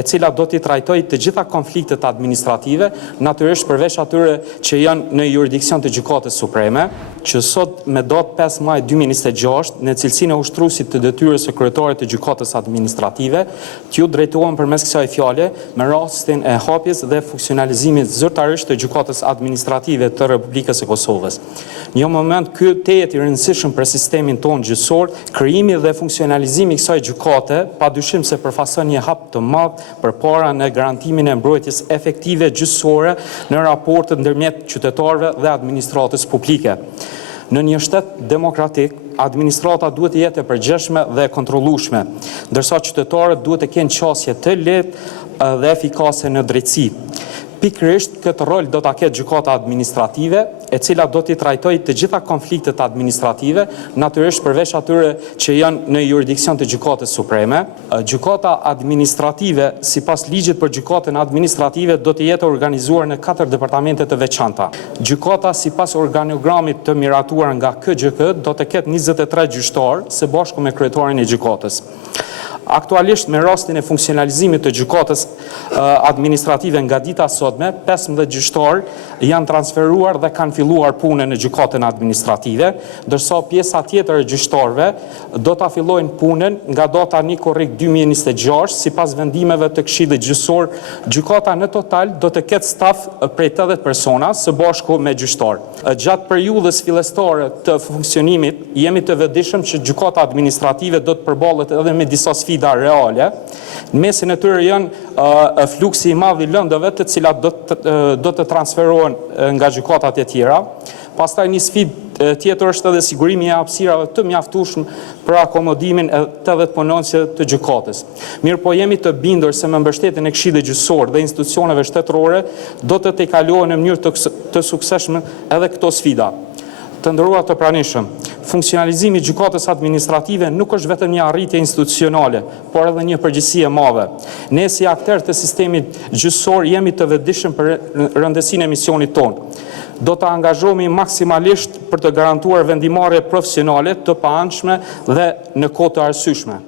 e cila do t'i trajtojë të gjitha konfliktet administrative, natyrisht përveç atyre që janë në jurisdiksion të Gjykatës Supreme, që sot me datë 5 maj 2026, në cilësinë e ushtruesit të detyrës së kryetarit të Gjykatës Administrative, t'ju drejtohen përmes kësaj fjale me rastin e hapjes dhe funksionalizimit zyrtarisht të Gjykatës Administrative të Republikës së Kosovës. Në një moment ky tehet i rëndësishëm për sistemin tonë gjyqësor, krijimi dhe funksionalizimi i kësaj gjykate padyshim se përfason një hap të madh përpara në garantimin e mbrojtjes efektive gjyqësore në raportet ndërmjet qytetarëve dhe administratës publike. Në një shtet demokratik, administrata duhet të jetë e përgjithshme dhe e kontrollueshme, ndërsa qytetarët duhet të kenë qasje të lehtë dhe efikase në drejtësi. Pikërisht këtë rol do ta ketë gjykata administrative, e cila do t'i trajtojë të gjitha konfliktet administrative, natyrisht përveç atyre që janë në jurisdiksion të Gjykatës Supreme. Gjykata administrative, sipas ligjit për gjykatën administrative, do të jetë organizuar në 4 departamente të veçanta. Gjykata sipas organigramit të miratuar nga KGK do të ketë 23 gjyqtar, së bashku me kryetarin e gjykatës. Aktualisht me rastin e funksionalizimit të gjykatës administrative nga dita sotme, 15 gjyqtar janë transferuar dhe kanë filluar punën në gjykatën administrative, ndërsa pjesa tjetër e gjyqtarëve do ta fillojnë punën nga data 1 korrik 2026, sipas vendimeve të Këshillit Gjyqësor. Gjykata në total do të ketë staf prej 80 persona së bashku me gjyqtar. Gjatë periudhës fillestare të funksionimit, jemi të vetëdijshëm që gjykata administrative do të përballet edhe me disa sfida reale. Në mesin e tyre janë fluksi i madh i lëndëve, të cilat do të transferohen nga gjykatat e tjera. Pastaj një sfidë tjetër është edhe sigurimi i hapësirave të mjaftueshme për akomodimin e 80 punonësve të gjykatës. Mirë po jemi të bindur se me mbështetjen e Këshillit Gjyqësor dhe institucioneve shtetërore do të tejkalohen në mënyrë të suksesshme edhe këto sfida. Të nderuar të pranishëm, funksionalizimi i gjykatës administrative nuk është vetëm një arritje institucionale, por edhe një përgjegjësi e madhe. Ne si aktorë të sistemit gjyqësor jemi të vetëdijshëm për rëndësinë e misionit tonë. Do të angazhohemi maksimalisht për të garantuar vendimarrje profesionale të paanshme dhe në kohë të arsyeshme.